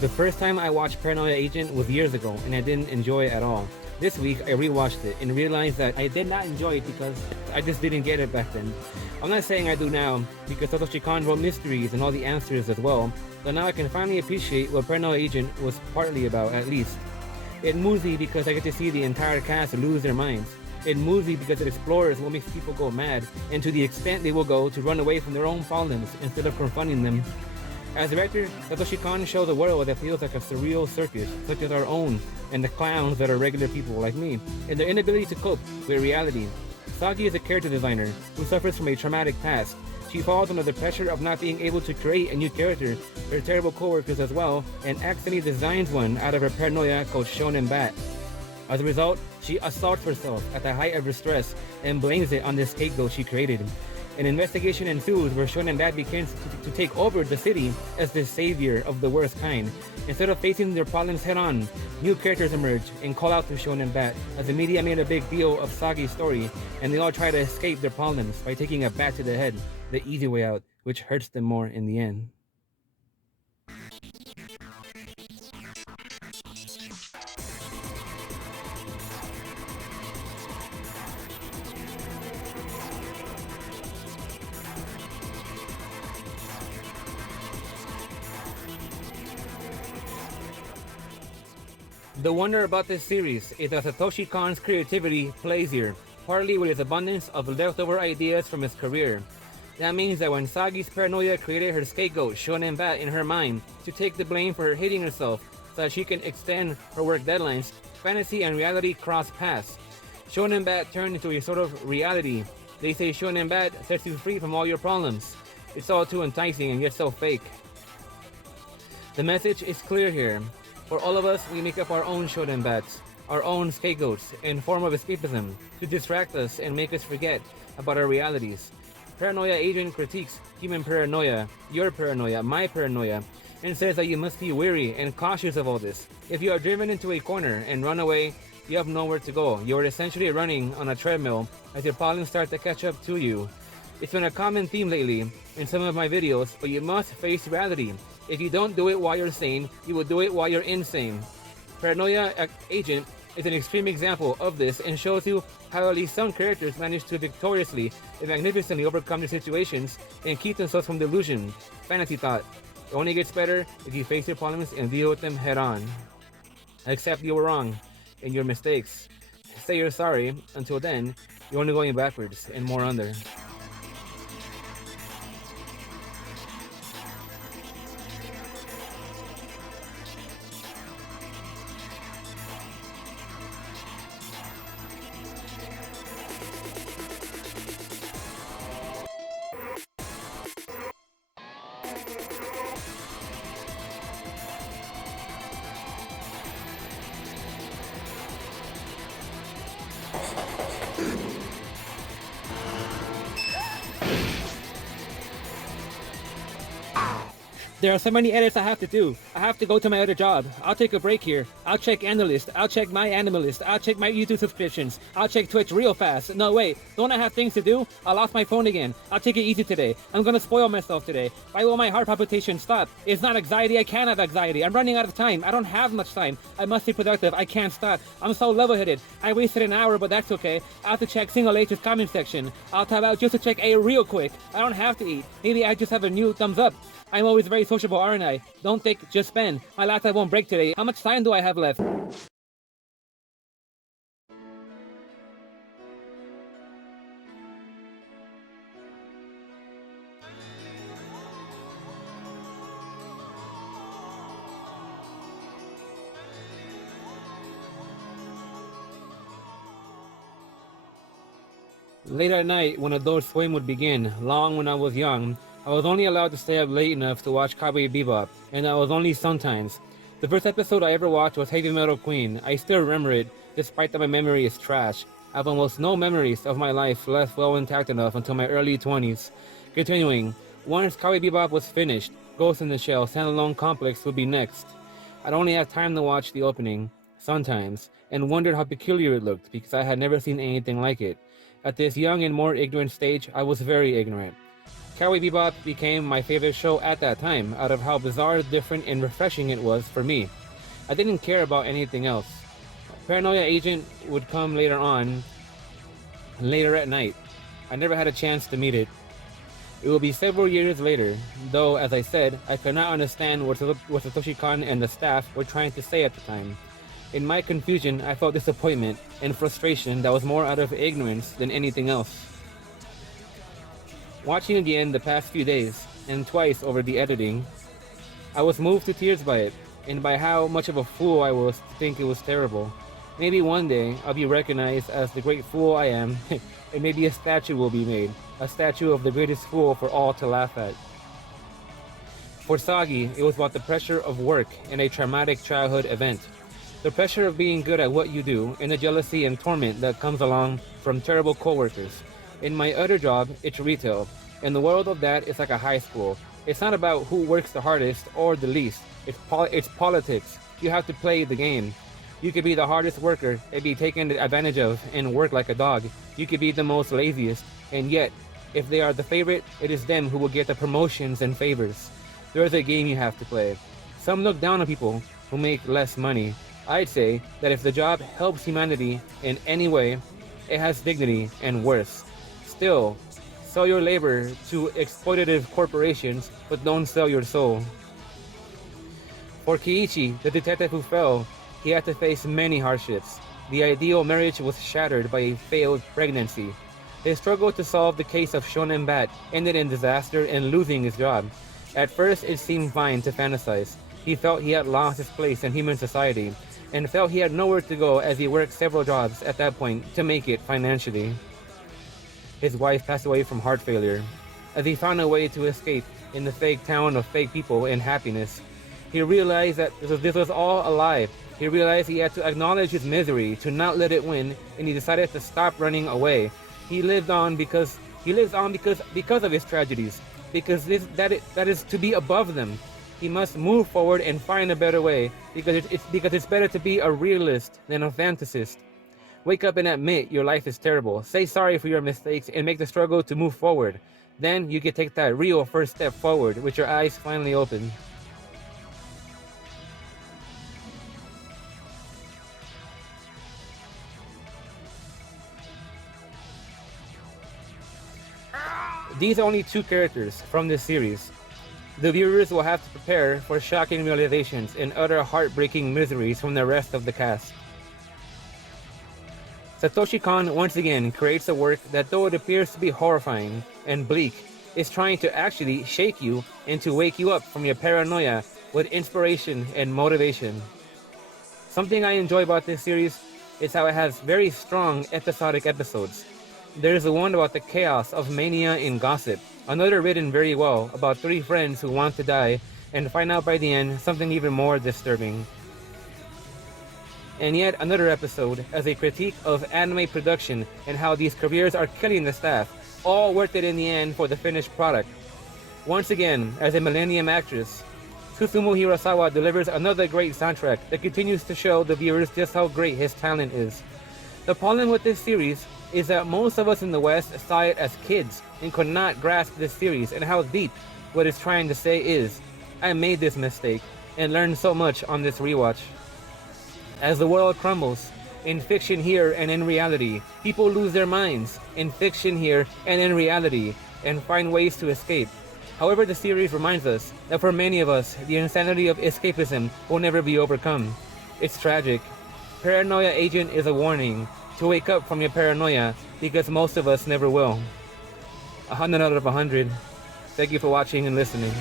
The first time I watched Paranoia Agent was years ago, and I didn't enjoy it at all. This week, I rewatched it and realized that I did not enjoy it because I just didn't get it back then. I'm not saying I do now, because Satoshi Kon wrote mysteries and all the answers as well, but now I can finally appreciate what Paranoia Agent was partly about, at least. It moves me because I get to see the entire cast lose their minds. It moves me because it explores what makes people go mad, and to the extent they will go to run away from their own problems instead of confronting them. As director, Satoshi Kon shows a world that feels like a surreal circus, such as our own, and the clowns that are regular people like me, and their inability to cope with reality. Sagi is a character designer who suffers from a traumatic past. She falls under the pressure of not being able to create a new character, her terrible coworkers as well, and accidentally designs one out of her paranoia called Shonen Bat. As a result, she assaults herself at the height of her stress and blames it on the scapegoat she created. An investigation ensues where Shonen Bat begins to take over the city as the savior of the worst kind. Instead of facing their problems head-on, new characters emerge and call out to Shonen Bat as the media made a big deal of Sagi's story, and they all try to escape their problems by taking a bat to the head, the easy way out, which hurts them more in the end. The wonder about this series is that Satoshi Kon's creativity plays here, partly with his abundance of leftover ideas from his career. That means that when Sagi's paranoia created her scapegoat, Shonen Bat, in her mind to take the blame for her hating herself so that she can extend her work deadlines, fantasy and reality cross paths. Shonen Bat turned into a sort of reality. They say Shonen Bat sets you free from all your problems. It's all too enticing and yet so fake. The message is clear here. For all of us, we make up our own shonen bats, our own scapegoats, in form of escapism, to distract us and make us forget about our realities. Paranoia Agent critiques human paranoia, your paranoia, my paranoia, and says that you must be wary and cautious of all this. If you are driven into a corner and run away, you have nowhere to go. You are essentially running on a treadmill as your problems start to catch up to you. It's been a common theme lately in some of my videos, but you must face reality. If you don't do it while you're sane, you will do it while you're insane. Paranoia Agent is an extreme example of this and shows you how at least some characters manage to victoriously and magnificently overcome their situations and keep themselves from delusion. Fantasy thought. It only gets better if you face your problems and deal with them head on. Accept you were wrong in your mistakes. Say you're sorry. Until then, you're only going backwards and more under. There are so many edits I have to do. I have to go to my other job. I'll take a break here. I'll check Analyst. I'll check my Animalist. I'll check my YouTube subscriptions. I'll check Twitch real fast. No, wait. Don't I have things to do? I lost my phone again. I'll take it easy today. I'm gonna spoil myself today. Why will my heart palpitation stop? It's not anxiety. I can't have anxiety. I'm running out of time. I don't have much time. I must be productive. I can't stop. I'm so level-headed. I wasted an hour, but that's okay. I have to check Single H's comment section. I'll tap out just to check A real quick. I don't have to eat. Maybe I just have a new thumbs up. I'm always very sociable, aren't I? Don't think, just spend. My laptop won't break today. How much time do I have left? Late at night, when Adult Swim would begin, long when I was young, I was only allowed to stay up late enough to watch Cowboy Bebop, and that was only sometimes. The first episode I ever watched was Heavy Metal Queen. I still remember it, despite that my memory is trash. I have almost no memories of my life left well intact enough until my early 20s. Continuing, once Cowboy Bebop was finished, Ghost in the Shell Standalone Complex would be next. I'd only have time to watch the opening, sometimes, and wondered how peculiar it looked because I had never seen anything like it. At this young and more ignorant stage, I was very ignorant. Cowboy Bebop became my favorite show at that time, out of how bizarre, different, and refreshing it was for me. I didn't care about anything else. Paranoia Agent would come later on, later at night. I never had a chance to meet it. It will be several years later, though, as I said, I could not understand what Satoshi Kon and the staff were trying to say at the time. In my confusion, I felt disappointment and frustration that was more out of ignorance than anything else. Watching again the past few days, and twice over the editing, I was moved to tears by it, and by how much of a fool I was to think it was terrible. Maybe one day I'll be recognized as the great fool I am, and maybe a statue will be made, a statue of the greatest fool for all to laugh at. For Sagi, it was about the pressure of work and a traumatic childhood event. The pressure of being good at what you do, and the jealousy and torment that comes along from terrible coworkers. In my other job, it's retail. In the world of that, it's like a high school. It's not about who works the hardest or the least. It's politics. You have to play the game. You could be the hardest worker and be taken advantage of and work like a dog. You could be the most laziest, and yet, if they are the favorite, it is them who will get the promotions and favors. There is a game you have to play. Some look down on people who make less money. I'd say that if the job helps humanity in any way, it has dignity and worth. Still, sell your labor to exploitative corporations, but don't sell your soul. For Kiichi, the detective who fell, he had to face many hardships. The ideal marriage was shattered by a failed pregnancy. His struggle to solve the case of Shonen Bat ended in disaster and losing his job. At first, it seemed fine to fantasize. He felt he had lost his place in human society, and felt he had nowhere to go as he worked several jobs at that point to make it financially. His wife passed away from heart failure. As he found a way to escape in the fake town of fake people and happiness, he realized that this was all a lie. He realized he had to acknowledge his misery, to not let it win, and he decided to stop running away. He lives on because of his tragedies, because that is to be above them. He must move forward and find a better way, because it's better to be a realist than a fantasist. Wake up and admit your life is terrible. Say sorry for your mistakes and make the struggle to move forward. Then you can take that real first step forward with your eyes finally open. These are only two characters from this series. The viewers will have to prepare for shocking realizations and utter heartbreaking miseries from the rest of the cast. Satoshi Kon once again creates a work that, though it appears to be horrifying and bleak, is trying to actually shake you and to wake you up from your paranoia with inspiration and motivation. Something I enjoy about this series is how it has very strong episodic episodes. There is the one about the chaos of mania and gossip, another written very well about three friends who want to die and find out by the end something even more disturbing. And yet another episode as a critique of anime production and how these careers are killing the staff, all worth it in the end for the finished product. Once again, as a Millennium actress, Susumu Hirasawa delivers another great soundtrack that continues to show the viewers just how great his talent is. The problem with this series is that most of us in the West saw it as kids and could not grasp this series and how deep what it's trying to say is. I made this mistake and learned so much on this rewatch. As the world crumbles, in fiction here and in reality, people lose their minds, in fiction here and in reality, and find ways to escape. However, the series reminds us that for many of us, the insanity of escapism will never be overcome. It's tragic. Paranoia Agent is a warning to wake up from your paranoia, because most of us never will. 100 out of 100. Thank you for watching and listening.